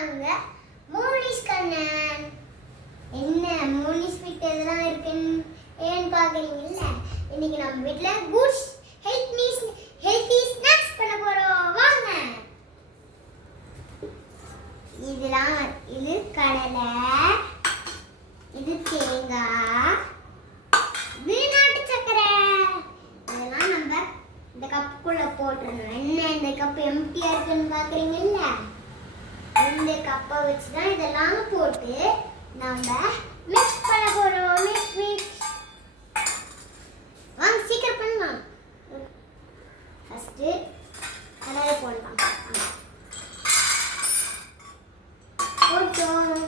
நாங்க மோனிஷ் கண்ணன். என்ன மோனிஷ் வீட்டு எதெல்லாம் இருக்குன்னு ஏன்னு பாக்குறீங்கல்ல. இன்னைக்கு நம்ம வீட்ல குட் ஹெல்த்தி ஸ்நாக்ஸ் பண்ண போறோம். வாங்க. இது கடலை, இது தேங்காய், இது நாட்டு சக்கரை. இதெல்லாம் நம்ம இந்த கப்புக்குள்ள போட்டுறணும். என்ன இந்த கப் எம்டியா இருக்குன்னு பாக்குறீங்கல்ல, இந்த கப்பை வச்சுதான் இதெல்லாம் போட்டு நம்ம மிக்ஸ் பண்ண போறோம். மிக்ஸ் வாங்க சீக்கிரம் பண்ணலாம். ஃபர்ஸ்ட் கடலை போடலாம். போட்டோம்.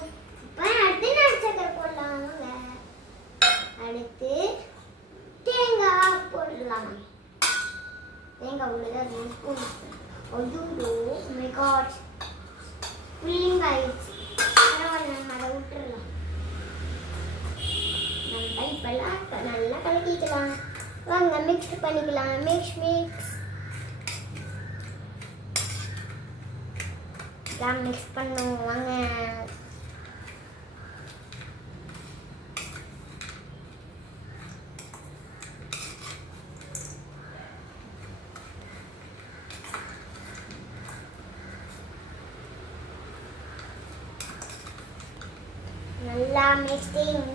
இப்போ அடுத்து நாட்டு சக்கரை போடலாம். அடுத்து தேங்காய் போடலாம். தேங்காய் உள்ளதான் 2 ஸ்பூன். ஐயோ மை காட், ஃபுல்லிங் ஆயிடுச்சு. நம்ம அதை விட்டுடலாம். நம்ம இப்பெல்லாம் நல்லா கலக்கிக்கலாம். வாங்க மிக்ஸ் பண்ணிக்கலாம். மிக்ஸ் மிக்ஸ் பண்ணுவோம். வாங்க. நல்லா மிக்சிங்.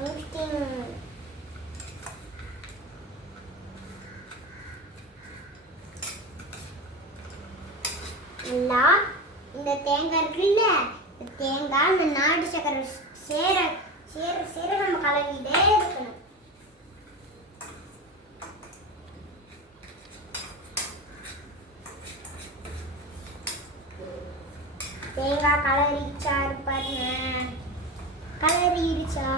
நல்லா இந்த தேங்காய் இருக்குல்ல, இந்த தேங்காய் இந்த நாட்டு சக்கரை சேர நம்ம கலக்கிட்டே இருக்கணும். தேங்காய் கலரிச்சா பாருங்க. கலரிச்சா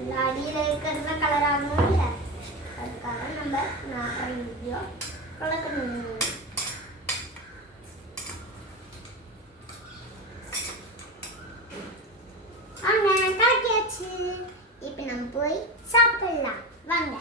இல்ல, அடியில் இருக்கிறதுல கலர் ஆகணும் இல்ல, அதுக்காக நம்ம நிறைய கலக்கணும். வாங்க கலக்கியாச்சு. இப்போ நம்ம போய் சாப்பிடலாம். வாங்க.